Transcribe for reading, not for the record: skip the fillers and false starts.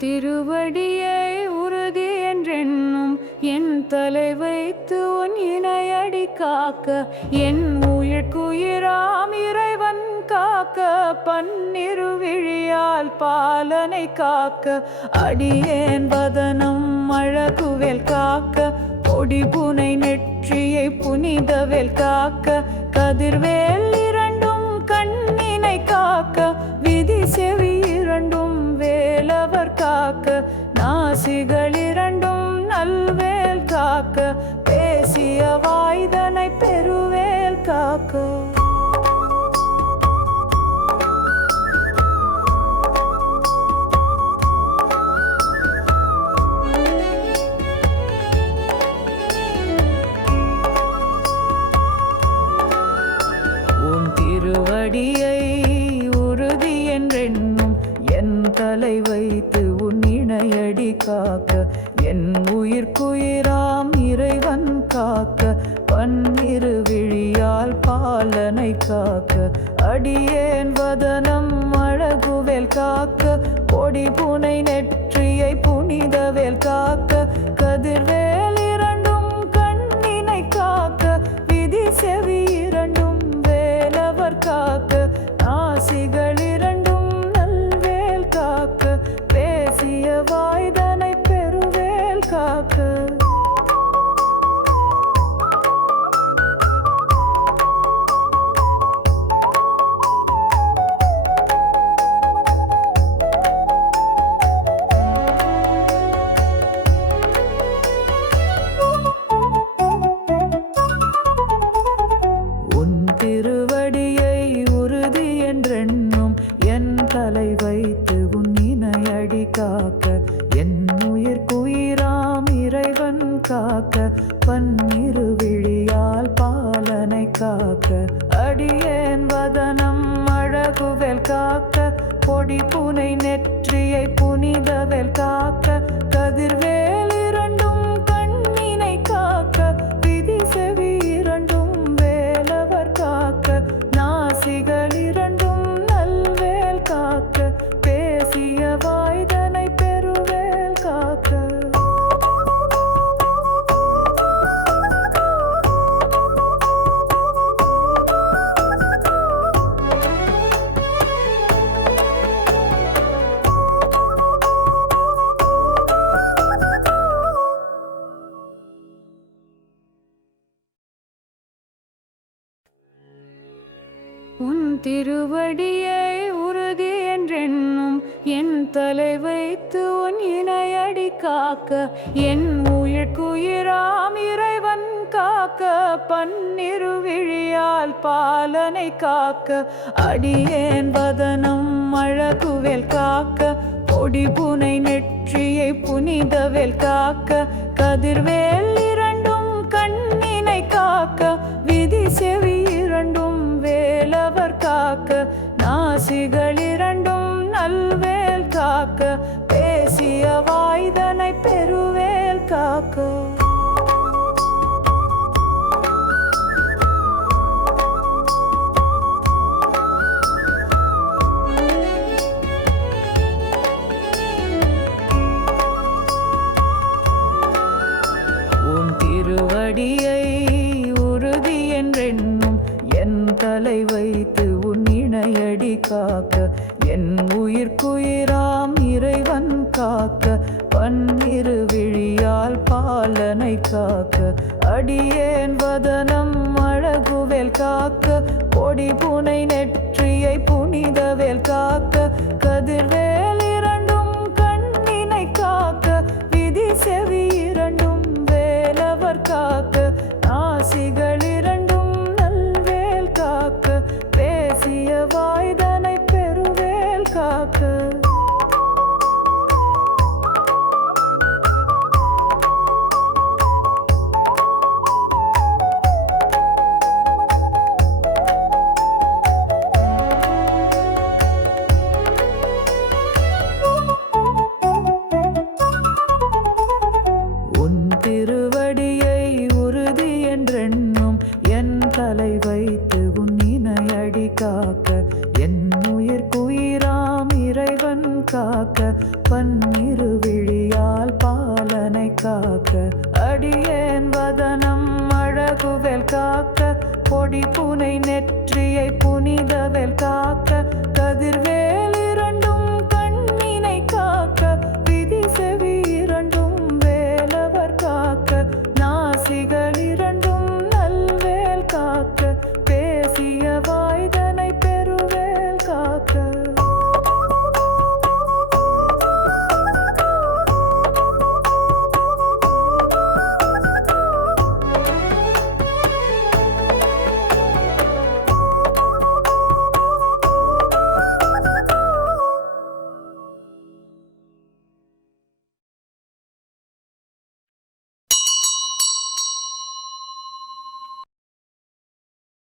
திருவடியை உறுதி என்றென்னும் என் தலை வைத்து உன் இணையடி காக்க என் உயிர்க்குயிராம் இறைவன் காக்க பன்னிரு விழியால் பாலனை காக்க அடியேன் வதனம் அழகுவேல் காக்க பொடிபுனை நெற்றியை புனிதவேல் காக்க கதிர்வேல் இரண்டும் கண்ணினை காக்க விதி செவி இரண்டும் வேலவர் காக்க நாசிகள் இரண்டும் நல்வேல் காக்க பேசிய வாய்தனை பெருவேல் காக்க திருவடியை உறுதி என்றென்னும் என் தலை வைத்து உன் இணையடி காக்க என் உயிர்க்குயிராம் இறைவன் காக்க பன்னிரு விழியால் பாலனை காக்க அடியேன் வதனம் அழகுவேல் காக்க பொடிபுனை நெற்றியை புனிதவேல் காக்க கதிர்வேல் இரண்டும் கண்ணினை காக்க விதி செவி இரண்டும் காக்க நாசிகள் இரண்டும் நல்வேல் காக்க பேசிய வாய்தனை பெருவேல் காக்க தலை வைத்து உன் இணையடி காக்க என் உயிர்க்குயிராம் இறைவன் காக்க பன்னிரு விழியால் பாலனை காக்க அடியேன் வதனம் அழகுவேல் காக்க பொடிபுனை நெற்றியை புனிதவேல் காக்க கதிர்வேல் இரண்டும் கண்ணினை காக்க விதி செவி இரண்டும் வேலவர் காக்க நாசிகள் இரண்டும் காக்க பேசிய வாய்தனை பெருவேல் காக்க உன் திருவடியை உறுதி என்றென்னும் என் தலை வைத்து உன் இணையடி காக்க என் உயிர்க்குயிராம் இறைவன் காக்க பன்னிரு விழியால் பாலனை காக்க அடியேன் வதனம் அழகுவேல் காக்க பொடிபுனை நெற்றியை புனிதவேல் காக்க கதிர்வேல் இரண்டும் கண்ணினை காக்க விதி செவி இரண்டும் வேலவர் காக்க நாசிகள் இரண்டும் நல்வேல் காக்க பேசிய வாய்தனை பெருவேல் காக்க உன் திருவடியை உறுதி என்றென்னும் என் தலை வைத்து உன் இணையடி காக்க என் உயிர்க்குயிராம் இறைவன் காக்க பன்னிரு விழியால் பாலனை காக்க அடியேன் வதனம் அழகுவேல் காக்க பொடிபுனை நெற்றியை புனிதவேல் காக்க கதிர்வேல் இரண்டும் கண்ணினை காக்க விதி செவி இரண்டும் வேலவர் காக்க நாசிகள் இரண்டும் நல்வேல் காக்க பேசிய வாய்தனை பெருவேல் காக்க உன் திருவடியை உறுதி என்றென்னும் என் தலை வைத்து உன் இணையடி காக்க என் உயிர்க்குயிராம் இறைவன் காக்க பன்னிரு விழியால் பாலனை காக்க அடியேன் வதனம் அழகுவேல் காக்க பொடி புனை நெற்றியை புனிதவேல் காக்க கதிர்